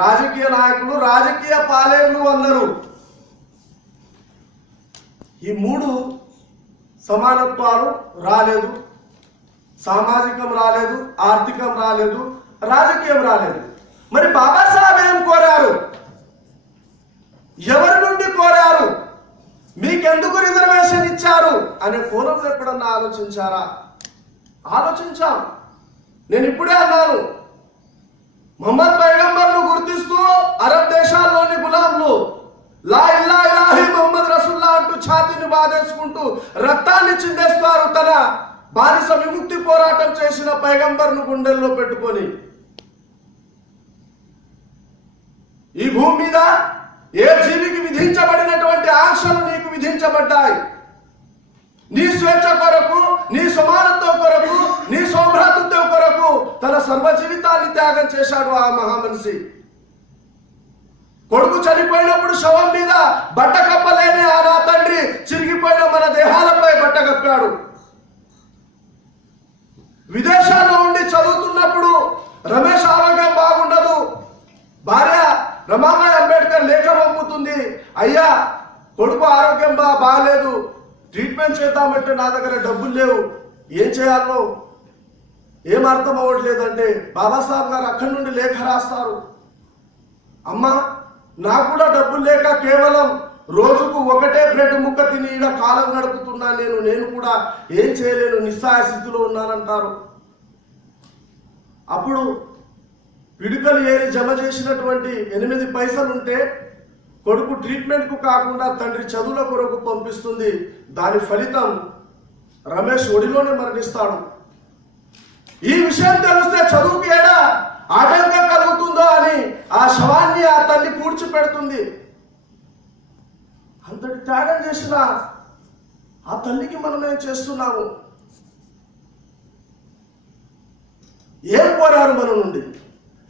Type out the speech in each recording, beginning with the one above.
రాజకీయ నాయకులు, రాజకీయ పాలేర్లు అందరూ ఈ మూడు సమానత్వాలు రాలేదు. సామాజికం రాలేదు, ఆర్థికం రాలేదు, రాజకీయం రాలేదు. మరి బాబాసాహెబ్ ఏం కోరారు? ఎవరి నుండి కోరారు? మీకెందుకు రిజర్వేషన్ ఇచ్చారు అనే కోణంలో ఎప్పుడన్నా ఆలోచించారా? ఆలోచించాం. నేను ఇప్పుడే అన్నాను, మొహమ్మద్ పైగంబర్ను గుర్తిస్తూ అరబ్ దేశాల్లోని గులాంలు లా ఇల్లా ఇలాహి మొహమ్మద్ రసూల్లా అంటూ ఛాతీని బాధేసుకుంటూ రక్తాన్ని చిందేస్తారు. తన బానిస విముక్తి పోరాటం చేసిన పైగంబర్ను గుండెల్లో పెట్టుకొని ఈ భూమి మీద ఏ జీవికి విధించబడినటువంటి ఆంక్షలు నీకు విధించబడ్డాయి. నీ స్వేచ్ఛ కొరకు, నీ సమానత్వం కొరకు, నీ సౌభ్రాతృత్వం కొరకు తన సర్వ జీవితాన్ని త్యాగం చేశాడు ఆ మహామనిషి. కొడుకు చనిపోయినప్పుడు శవం మీద బట్ట కప్పలేని ఆ నా తండ్రి చిరిగిపోయిన మన దేహాలపై బట్ట కప్పాడు. విదేశాల్లో ఉండి చదువుతున్నప్పుడు రమేష్ ఆరోగ్యం బాగుండదు, భార్య రమాబాయి అంబేద్కర్ లేఖ పంపుతుంది, అయ్యా కొడుకు ఆరోగ్యం బాగాలేదు, ట్రీట్మెంట్ చేద్దామంటే నా దగ్గర డబ్బులు లేవు, ఏం చేయాలో ఏం అర్థం అవ్వట్లేదంటే బాబాసాహెబ్ గారు అక్కడి నుండి లేఖ రాస్తారు. అమ్మా నాకు కూడా డబ్బులు లేక కేవలం రోజుకు ఒకటే బ్రెడ్ ముక్క తిని ఈడ కాలం గడుపుతున్నా, నేను కూడా ఏం చేయలేను, నిస్సహాయ స్థితిలో ఉన్నానంటారు. అప్పుడు పిడుకలు ఏరి జమ చేసినటువంటి 8 పైసలుంటే కొడుకు ట్రీట్మెంట్కు కాకుండా తండ్రి చదువుల కొరకు పంపిస్తుంది. దాని ఫలితం రమేష్ ఒడిలోనే మరణిస్తాడు. ఈ విషయం తెలిస్తే చదువుకి ఏడా ఆటంకం కలుగుతుందో అని ఆ శవాన్ని ఆ తల్లి పూడ్చిపెడుతుంది. అంతటి త్యాగం చేసిన ఆ తల్లికి మనం ఏం చేస్తున్నాము? ఏం కోరారు మన నుండి?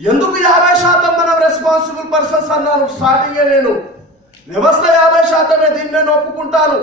ఎందుకు 50% మనం రెస్పాన్సిబుల్ పర్సన్స్ అన్నాను స్టార్టింగే. నేను వ్యవస్థ 50%, దీన్ని నేను ఒప్పుకుంటాను.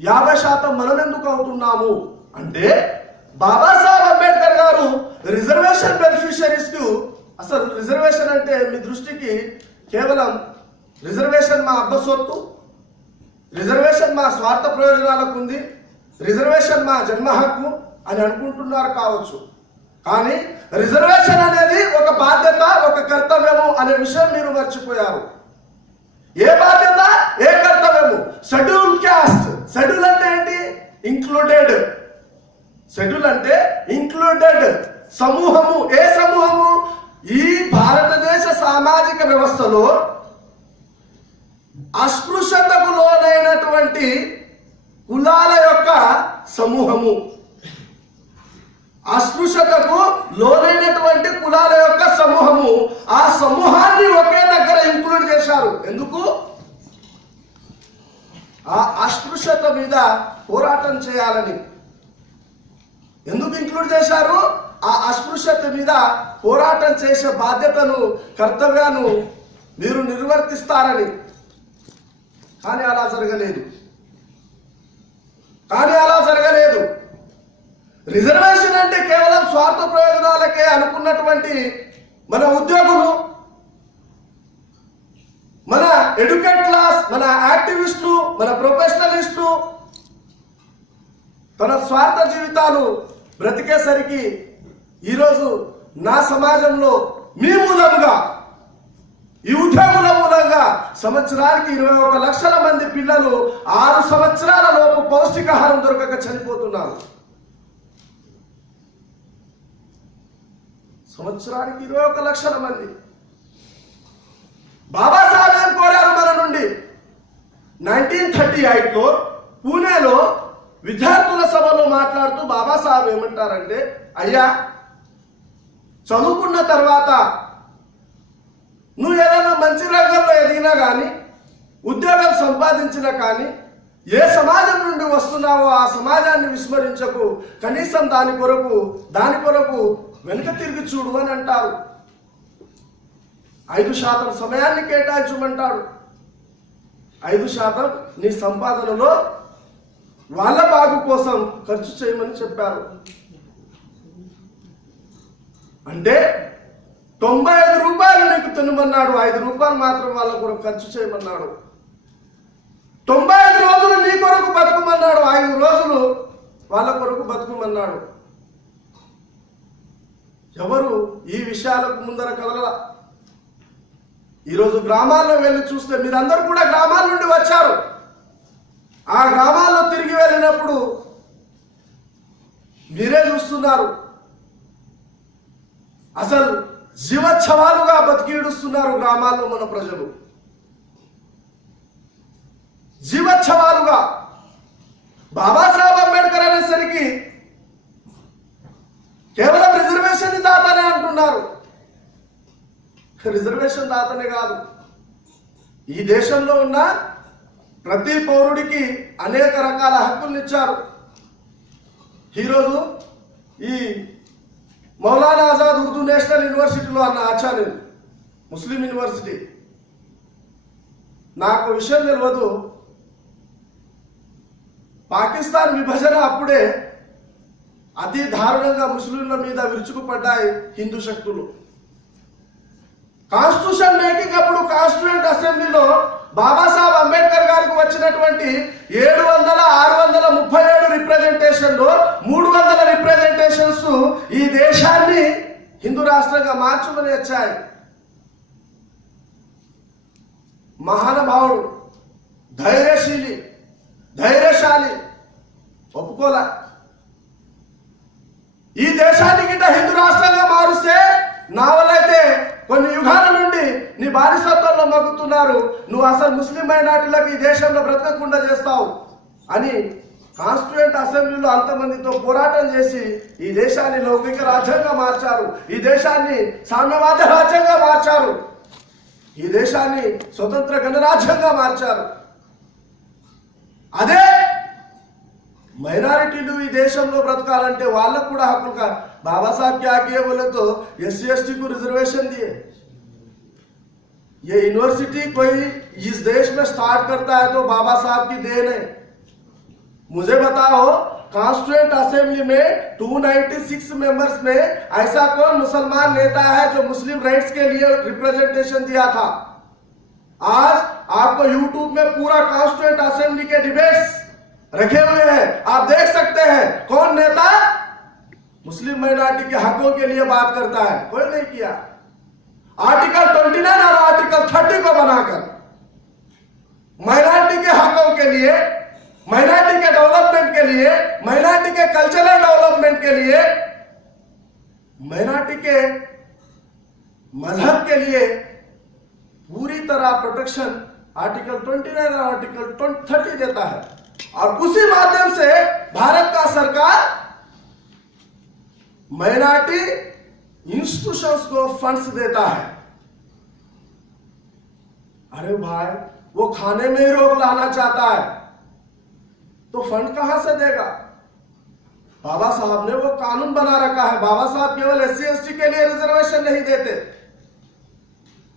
50% మనం ఎందుకు అవుతున్నాము అంటే బాబాసాహెబ్ అంబేద్కర్ గారు రిజర్వేషన్ బెనిఫిషరీస్ కు, అసలు రిజర్వేషన్ అంటే మీ దృష్టికి కేవలం రిజర్వేషన్ మా అబ్బ సొత్తు, రిజర్వేషన్ మా స్వార్థ ప్రయోజనాలకు ఉంది, రిజర్వేషన్ మా జన్మ హక్కు అని అనుకుంటున్నారు కావచ్చు. కానీ రిజర్వేషన్ అనేది ఒక బాధ్యత, ఒక కర్తవ్యము అనే విషయం మీరు మర్చిపోయారు. ఏ బాధ్యత, ఏ కర్తవ్యము? Schedule caste. షెడ్యూల్ అంటే ఏంటి? ఇంక్లూడెడ్. షెడ్యూల్ అంటే ఇంక్లూడెడ్ సమూహము. ఏ సమూహము? ఈ భారతదేశ సామాజిక వ్యవస్థలో అస్పృశ్యతకు లోనైనటువంటి కులాల యొక్క సమూహము. అస్పృశ్యతకు లోనైనటువంటి కులాల యొక్క సమూహము. ఆ సమూహాన్ని ఒకే దగ్గర ఇంక్లూడ్ చేశారు. ఎందుకు? ఆ అస్పృశ్యత మీద పోరాటం చేయాలని. ఎందుకు ఇంక్లూడ్ చేశారు? ఆ అస్పృశ్యత మీద పోరాటం చేసే బాధ్యతను, కర్తవ్యాన్ని మీరు నిర్వర్తిస్తారని. కానీ అలా జరగలేదు. రిజర్వేషన్ అంటే కేవలం స్వార్థ ప్రయోజనాలకే అనుకున్నటువంటి మన ఉద్యోగులు, మన ఎడ్యుకేట్ క్లాస్, మన యాక్టివిస్టులు, మన ప్రొఫెషనలిస్టులు తన స్వార్థ జీవితాలు బ్రతికేసరికి ఈరోజు నా సమాజంలో మీ మూలంగా, ఈ ఉద్యోగుల మూలంగా సంవత్సరానికి 21 లక్షల మంది పిల్లలు 6 సంవత్సరాల లోపు పౌష్టికాహారం దొరకక చనిపోతున్నారు. సంవత్సరానికి 21 లక్షల మంది. బాబాసాహెబ్ ఏం కోరారు మన నుండి? 1938లో పూణేలో విద్యార్థుల సభలో మాట్లాడుతూ బాబాసాహెబ్ ఏమంటారంటే, అయ్యా చదువుకున్న తర్వాత నువ్వు ఏదైనా మంచి రంగంలో ఎదిగినా కానీ, ఉద్యోగం సంపాదించినా కానీ, ఏ సమాజం నుండి వస్తున్నావో ఆ సమాజాన్ని విస్మరించకు, కనీసం దాని కొరకు వెనుక తిరిగి చూడు అని అంటారు. 5% సమయాన్ని కేటాయించమంటాడు. 5% నీ సంపాదనలో వాళ్ళ బాగు కోసం ఖర్చు చేయమని చెప్పారు. అంటే 95 రూపాయలు నీకు తినమన్నాడు, 5 రూపాయలు మాత్రం వాళ్ళ కొరకు ఖర్చు చేయమన్నాడు. 95 రోజులు నీ కొరకు బతుకమన్నాడు, 5 రోజులు వాళ్ళ కొరకు బతుకమన్నాడు. ఎవరు ఈ విషయాలకు ముందర కదలలా. ఈరోజు గ్రామాల్లో వెళ్ళి చూస్తే, మీరందరూ కూడా గ్రామాల నుండి వచ్చారు. ఆ గ్రామాల్లో తిరిగి వెళ్ళినప్పుడు మీరే చూస్తున్నారు, అసలు జీవచ్ఛవాలుగా బతికిడుస్తున్నారు గ్రామాల్లో మన ప్రజలు. జీవచ్ఛవాలుగా. బాబాసాహెబ్ అంబేద్కర్ అనేసరికి కేవలం రిజర్వేషన్ దాతనే అంటున్నారు. రిజర్వేషన్ దాతనే కాదు, ఈ దేశంలో ఉన్న ప్రతి పౌరుడికి అనేక రకాల హక్కులను ఇచ్చారు. ఈరోజు ఈ మౌలానా ఆజాద్ ఉర్దూ నేషనల్ యూనివర్సిటీలో అన్న ఆచార్యులు, ముస్లిం యూనివర్సిటీ, నాకు విషయం తెలియదు, పాకిస్తాన్ విభజన అప్పుడే అతి దారుణంగా ముస్లింల మీద విరుచుకుపడ్డాయి హిందూ శక్తులు. కాన్స్టిట్యూషన్ మేకింగ్ అప్పుడు కాన్స్టిట్యూయెంట్ అసెంబ్లీలో బాబాసాహెబ్ అంబేద్కర్ గారికి వచ్చినటువంటి 700, 637 రిప్రజెంటేషన్లో 300 రిప్రజెంటేషన్స్ ఈ దేశాన్ని హిందూ రాష్ట్రంగా మార్చుకుని వచ్చాయి. మహానుభావుడు, ధైర్యశాలి ఒప్పుకోలే. ఈ దేశాన్ని గిట్ట హిందూ రాష్ట్రంగా మారుస్తే నా వల్ల అయితే కొన్ని యుగాల నుండి నీ బానిసత్వంలో మగ్గుతున్నారు, నువ్వు అసలు ముస్లిం మైనార్టీలకు ఈ దేశంలో బ్రతకకుండా చేస్తావు అని కాన్స్టిట్యూయెంట్ అసెంబ్లీలో అంతమందితో పోరాటం చేసి ఈ దేశాన్ని లౌకిక రాజ్యంగా మార్చారు, ఈ దేశాన్ని సామ్యవాద రాజ్యంగా మార్చారు, ఈ దేశాన్ని స్వతంత్ర గణరాజ్యంగా మార్చారు. అదే మైనారిటీలు ఈ దేశంలో బ్రతకాలంటే వాళ్ళకు కూడా हक बाबा साहब क्या किए बोले तो SC/ST को रिजर्वेशन दिए। ये यूनिवर्सिटी कोई इस देश में स्टार्ट करता है तो बाबा साहब की देन है। मुझे बताओ कॉन्स्टिट्यूएंट असेंबली में 296 मेंबर्स में ऐसा कौन मुसलमान नेता है जो मुस्लिम राइट्स के लिए रिप्रेजेंटेशन दिया था? आज आपको यूट्यूब में पूरा कॉन्स्टिट्यूएंट असेंबली के डिबेट्स रखे हुए हैं, आप देख सकते हैं कौन नेता मुस्लिम माइनॉरिटी के हकों के लिए बात करता है। कोई नहीं किया। आर्टिकल 29 और आर्टिकल 30 को बनाकर माइनॉरिटी के हकों के लिए, माइनॉरिटी के डेवलपमेंट के लिए, माइनॉरिटी के कल्चरल डेवलपमेंट के लिए, माइनॉरिटी के मजहब के लिए पूरी तरह प्रोटेक्शन आर्टिकल 29 और आर्टिकल 30 देता है। और उसी माध्यम से भारत का सरकार माइनॉरिटी इंस्टीट्यूशंस को फंड्स देता है। अरे भाई वो खाने में ही रोक लाना चाहता है तो फंड कहां से देगा? बाबा साहब ने वो कानून बना रखा है। बाबा साहब केवल SC/ST के लिए रिजर्वेशन नहीं देते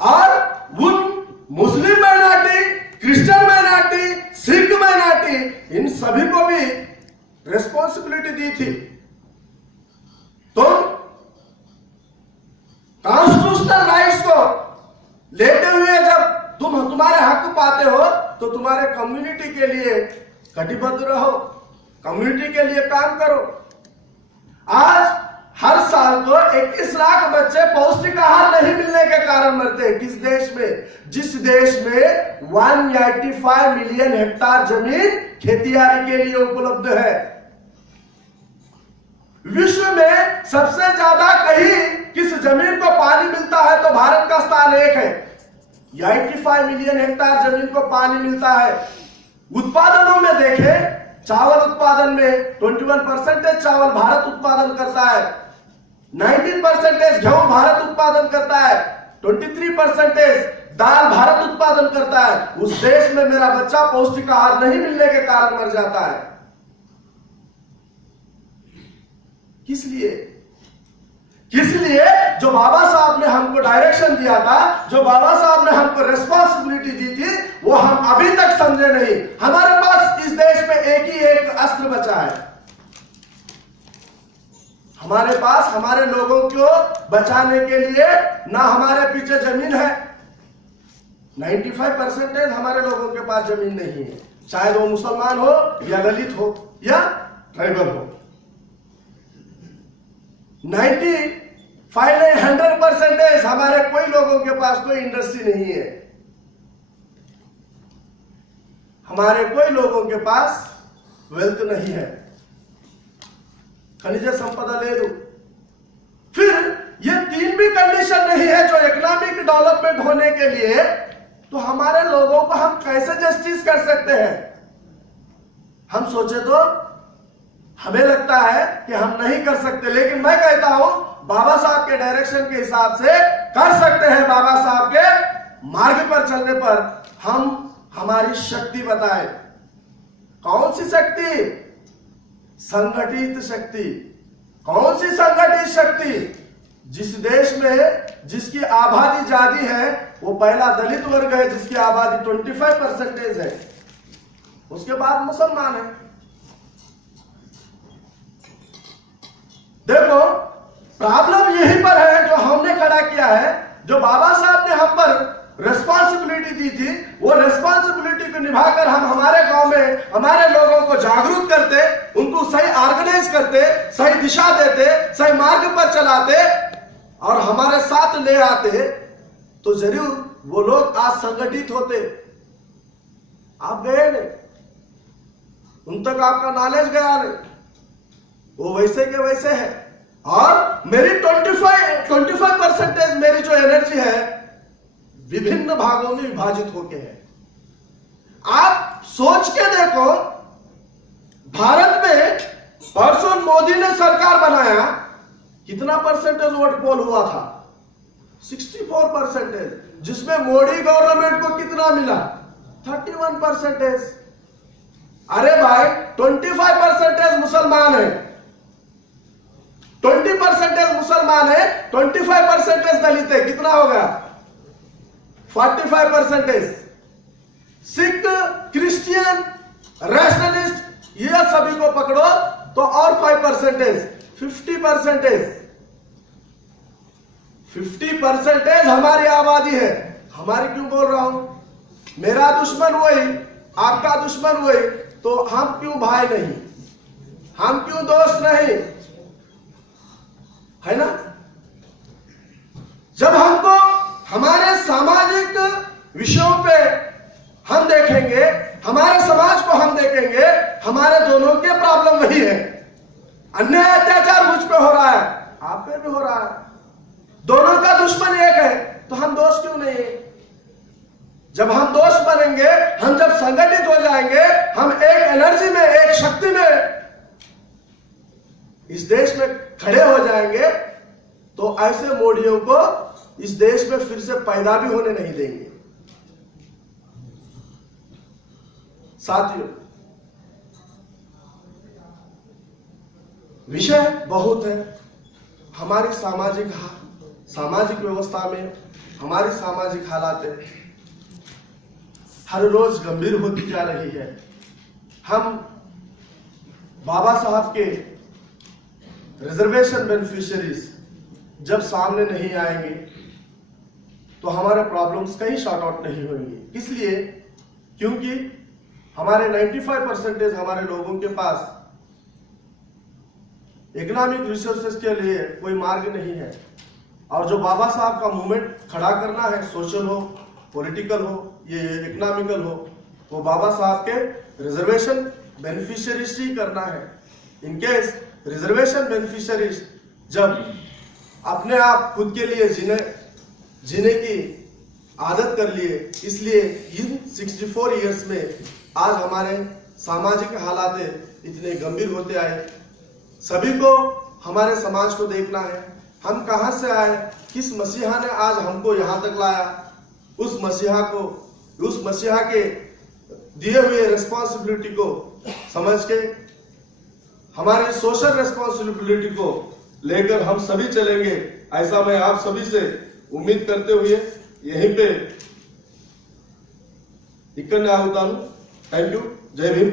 और उन मुस्लिम minority, Christian minority, Sikh minority, इन सभी को भी रिस्पॉन्सिबिलिटी दी थी। तो कॉन्स्टिट्यूशनल राइट्स को लेते हुए जब तुम्हारे हक पाते हो तो तुम्हारे कम्युनिटी के लिए कटिबद्ध रहो, कम्युनिटी के लिए काम करो। आज हर साल को 21 लाख बच्चे पौष्टिक आहार नहीं मिलने के कारण मरते हैं। किस देश में? जिस देश में 185 मिलियन हेक्टेयर जमीन खेतीबाड़ी के लिए उपलब्ध है। विश्व में सबसे ज्यादा कहीं किस जमीन को पानी मिलता है तो भारत का स्थान 1 है। 85 मिलियन हेक्टेयर जमीन को पानी मिलता है। उत्पादनों में देखें, चावल उत्पादन में 21% चावल भारत उत्पादन करता है, 19% गेहूं भारत उत्पादन करता है, 23% दाल भारत उत्पादन करता है। उस देश में मेरा बच्चा पौष्टिक आहार नहीं मिलने के कारण मर जाता है। किस लिए? जो बाबा साहब ने हमको डायरेक्शन दिया था, जो बाबा साहब ने हमको रिस्पॉन्सिबिलिटी दी थी, वो हम अभी तक समझे नहीं। हमारे पास इस देश में एक ही एक अस्त्र बचा है, हमारे पास हमारे लोगों को बचाने के लिए ना हमारे पीछे जमीन है। 95% हमारे लोगों के पास जमीन नहीं है, चाहे वो मुसलमान हो या दलित हो या ट्राइबल हो। 100% हमारे कोई लोगों के पास कोई इंडस्ट्री नहीं है, हमारे कोई लोगों के पास वेल्थ नहीं है, खनिज संपदा ले दो। फिर ये 3 भी कंडीशन नहीं है जो इकोनॉमिक डेवलपमेंट होने के लिए, तो हमारे लोगों को हम कैसे जस्टिस कर सकते हैं? हम सोचे तो हमें लगता है कि हम नहीं कर सकते, लेकिन मैं कहता हूं बाबा साहब के डायरेक्शन के हिसाब से कर सकते हैं। बाबा साहब के मार्ग पर चलने पर हम हमारी शक्ति बताएं। कौन सी शक्ति? संगठित शक्ति। कौन सी संगठित शक्ति? जिस देश में जिसकी आबादी ज्यादा है वो पहला दलित वर्ग है, जिसकी आबादी 25% है, उसके बाद मुसलमान है। देखो प्रॉब्लम यहीं पर है जो हमने खड़ा किया है। जो बाबा साहब ने हम पर रेस्पॉन्सिबिलिटी दी थी, वो रेस्पॉन्सिबिलिटी को निभाकर हम हमारे गांव में हमारे लोगों को जागरूक करते, उनको सही ऑर्गेनाइज करते, सही दिशा देते, सही मार्ग पर चलाते और हमारे साथ ले आते, तो जरूर वो लोग आज संगठित होते। आप गए नहीं, उन तक आपका नॉलेज गया नहीं, वो वैसे के वैसे है। और मेरी 25% मेरी जो एनर्जी है विभिन्न भागों में विभाजित होके है। आप सोच के देखो, भारत में परसों मोदी ने सरकार बनाया, कितना परसेंटेज वोट पोल हुआ था? 64%, जिसमें मोदी गवर्नमेंट को कितना मिला? 31%। अरे भाई 25% मुसलमान है, 20% मुसलमान है, 25% दलित है, कितना हो गया? 45%। सिख, क्रिश्चियन, रैशनलिस्ट, ये सभी को पकड़ो तो और 5%, 50%। 50% हमारी आबादी है। हमारी क्यों बोल रहा हूं? मेरा दुश्मन वही, आपका दुश्मन वही, तो हम क्यों भाई नहीं? हम क्यों दोस्त नहीं? है ना? जब हमको हमारे सामाजिक विषयों पे हम देखेंगे, हमारे समाज को हम देखेंगे, हमारे दोनों के प्रॉब्लम वही है। अन्याय अत्याचार मुझ पे हो रहा है, आप पे भी हो रहा है, दोनों का दुश्मन एक है, तो हम दोस्त क्यों नहीं है? जब हम दोस्त बनेंगे, हम जब संगठित हो जाएंगे, हम एक एनर्जी में, एक शक्ति में इस देश में खड़े हो जाएंगे, तो ऐसे मोदियों को इस देश में फिर से पैदा भी होने नहीं देंगे। साथियों, विषय बहुत है। हमारी सामाजिक व्यवस्था में हमारी सामाजिक हालात हर रोज गंभीर होती जा रही है। हम बाबा साहब के रिजर्वेशन बेनिफिशियरीज जब सामने नहीं आएंगे तो हमारे प्रॉब्लम्स कहीं शॉर्ट आउट नहीं होंगे। इसलिए क्योंकि हमारे 95% हमारे लोगों के पास इकोनॉमिक रिसोर्सेज के लिए कोई मार्ग नहीं है, और जो बाबा साहब का मूवमेंट खड़ा करना है, सोशल हो, पॉलिटिकल हो, ये इकोनॉमिकल हो, वो बाबा साहब के रिजर्वेशन बेनिफिशियरीज ही करना है। इनकेस रिजर्वेशन बेनिफिशियरीज जब अपने आप खुद के लिए जीने की आदत कर लिए, इसलिए इन 64 इयर्स में आज हमारे सामाजिक हालात इतने गंभीर होते आए। सभी को हमारे समाज को देखना है, हम कहां से आए, किस मसीहा ने आज हमको यहां तक लाया, उस मसीहा के दिए हुए रिस्पॉन्सिबिलिटी को समझ के हमारे सोशल रिस्पॉन्सिबिलिटी को लेकर हम सभी चलेंगे, ऐसा मैं आप सभी से उम्मीद करते हुए यहीं पे इकट्ठा होता हूं। Thank you. जय भीम।